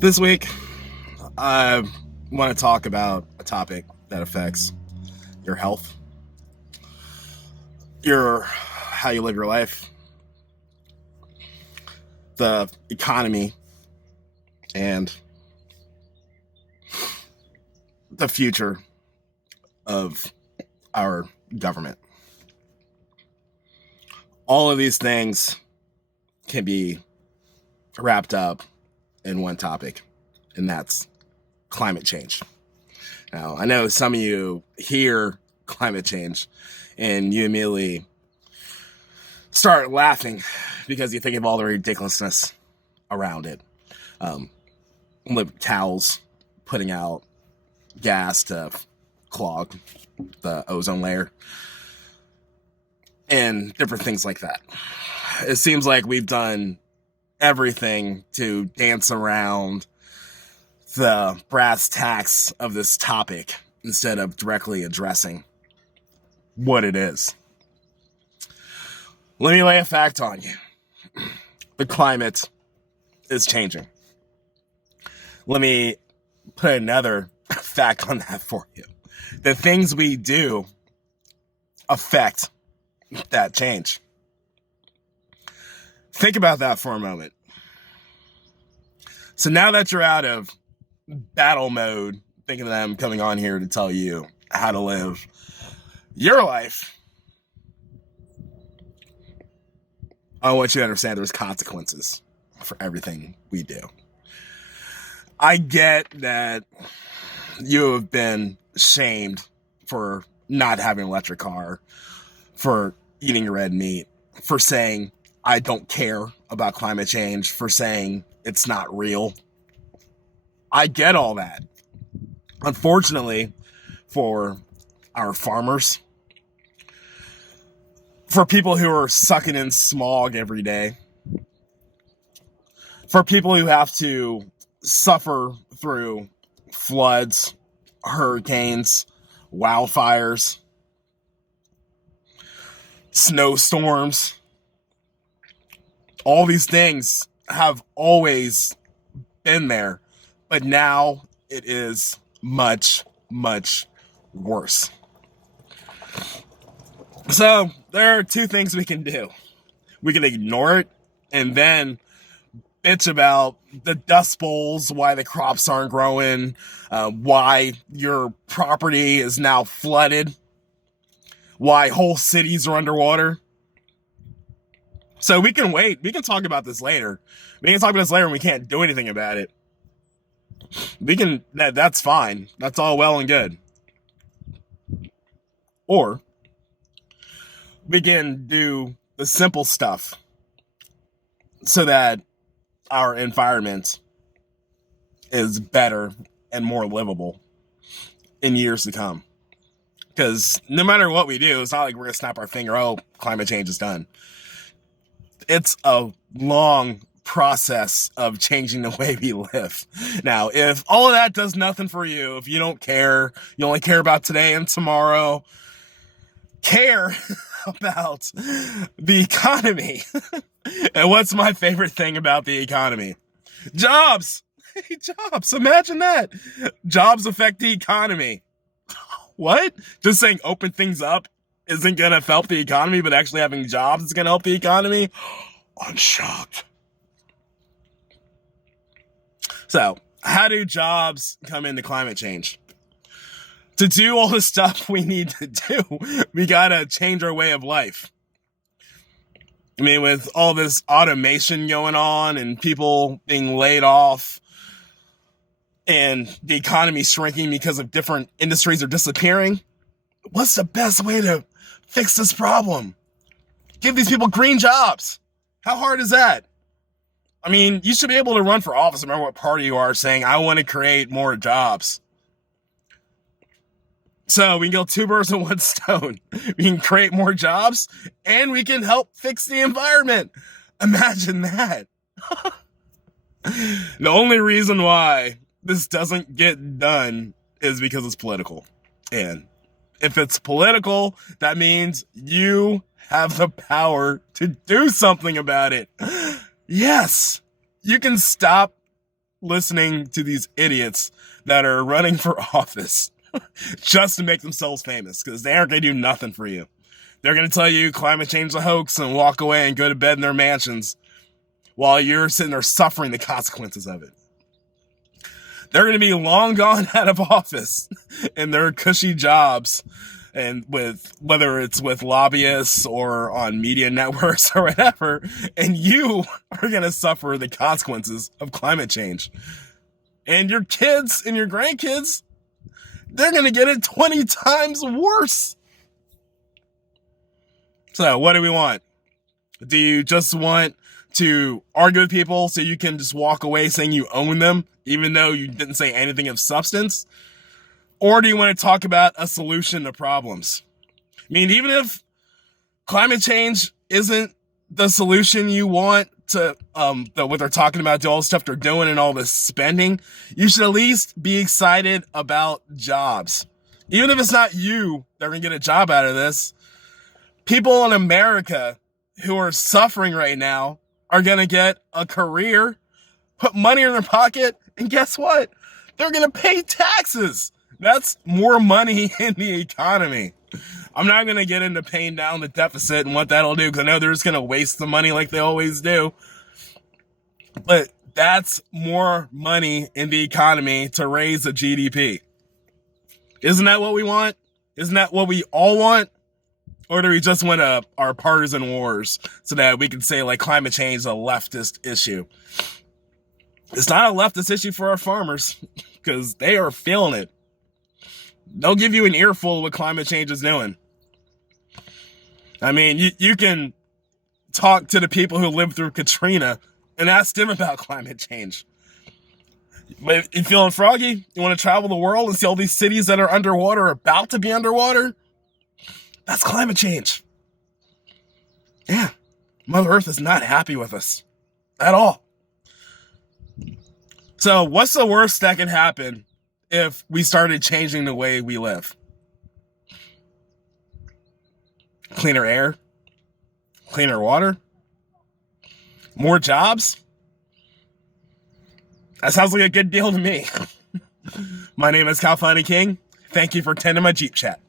This week, I want to talk about a topic that affects your health, your how you live your life, the economy, and the future of our government. All of these things can be wrapped up in one topic, and that's climate change. Now, I know some of you hear climate change and you immediately start laughing because you think of all the ridiculousness around it. Cows putting out gas to clog the ozone layer and different things like that. It seems like we've done everything to dance around the brass tacks of this topic instead of directly addressing what it is. Let me lay a fact on you. The climate is changing. Let me put another fact on that for you. The things we do affect that change. Think about that for a moment. So now that you're out of battle mode, thinking that I'm coming on here to tell you how to live your life, I want you to understand there's consequences for everything we do. I get that you have been shamed for not having an electric car, for eating red meat, for saying I don't care about climate change, for saying it's not real. I get all that. Unfortunately, for our farmers, for people who are sucking in smog every day, for people who have to suffer through floods, hurricanes, wildfires, snowstorms, all these things have always been there, but now it is much, much worse. So there are two things we can do. We can ignore it and then bitch about the dust bowls, why the crops aren't growing, why your property is now flooded, why whole cities are underwater. So we can wait. We can talk about this later. We can talk about this later when we can't do anything about it. That's fine. That's all well and good. Or we can do the simple stuff so that our environment is better and more livable in years to come. Because no matter what we do, it's not like we're going to snap our finger, oh, climate change is done. It's a long process of changing the way we live. Now, if all of that does nothing for you, if you don't care, you only care about today and tomorrow, care about the economy. And what's my favorite thing about the economy? Jobs. Jobs. Imagine that. Jobs affect the economy. What? Just saying open things up isn't going to help the economy, but actually having jobs is going to help the economy? I'm shocked. So, how do jobs come into climate change? To do all the stuff we need to do, we gotta change our way of life. I mean, with all this automation going on and people being laid off and the economy shrinking because of different industries are disappearing, what's the best way to fix this problem? Give these people green jobs. How hard is that? I mean, you should be able to run for office, no matter what party you are, saying, I want to create more jobs. So we can kill two birds with one stone. We can create more jobs and we can help fix the environment. Imagine that. The only reason why this doesn't get done is because it's political. And if it's political, that means you have the power to do something about it. Yes, you can stop listening to these idiots that are running for office just to make themselves famous, because they aren't going to do nothing for you. They're going to tell you climate change is a hoax and walk away and go to bed in their mansions while you're sitting there suffering the consequences of it. They're going to be long gone out of office in their cushy jobs, and with whether it's with lobbyists or on media networks or whatever, and you are going to suffer the consequences of climate change. And your kids and your grandkids, they're going to get it 20 times worse. So what do we want? Do you just want to argue with people so you can just walk away saying you own them, even though you didn't say anything of substance? Or do you want to talk about a solution to problems? I mean, even if climate change isn't the solution you want to, what they're talking about, all the stuff they're doing and all this spending, you should at least be excited about jobs. Even if it's not you that are going to get a job out of this, people in America who are suffering right now are going to get a career, put money in their pocket, and guess what? They're going to pay taxes. That's more money in the economy. I'm not going to get into paying down the deficit and what that'll do, because I know they're just going to waste the money like they always do. But that's more money in the economy to raise the GDP. Isn't that what we want? Isn't that what we all want? Or do we just want our partisan wars so that we can say like climate change is a leftist issue? It's not a leftist issue for our farmers, because they are feeling it. They'll give you an earful of what climate change is doing. I mean, you can talk to the people who lived through Katrina and ask them about climate change. But if you're feeling froggy, you want to travel the world and see all these cities that are underwater or about to be underwater? That's climate change. Yeah, Mother Earth is not happy with us at all. So what's the worst that can happen if we started changing the way we live? Cleaner air? Cleaner water? More jobs? That sounds like a good deal to me. My name is Cal King. Thank you for attending my Jeep Chat.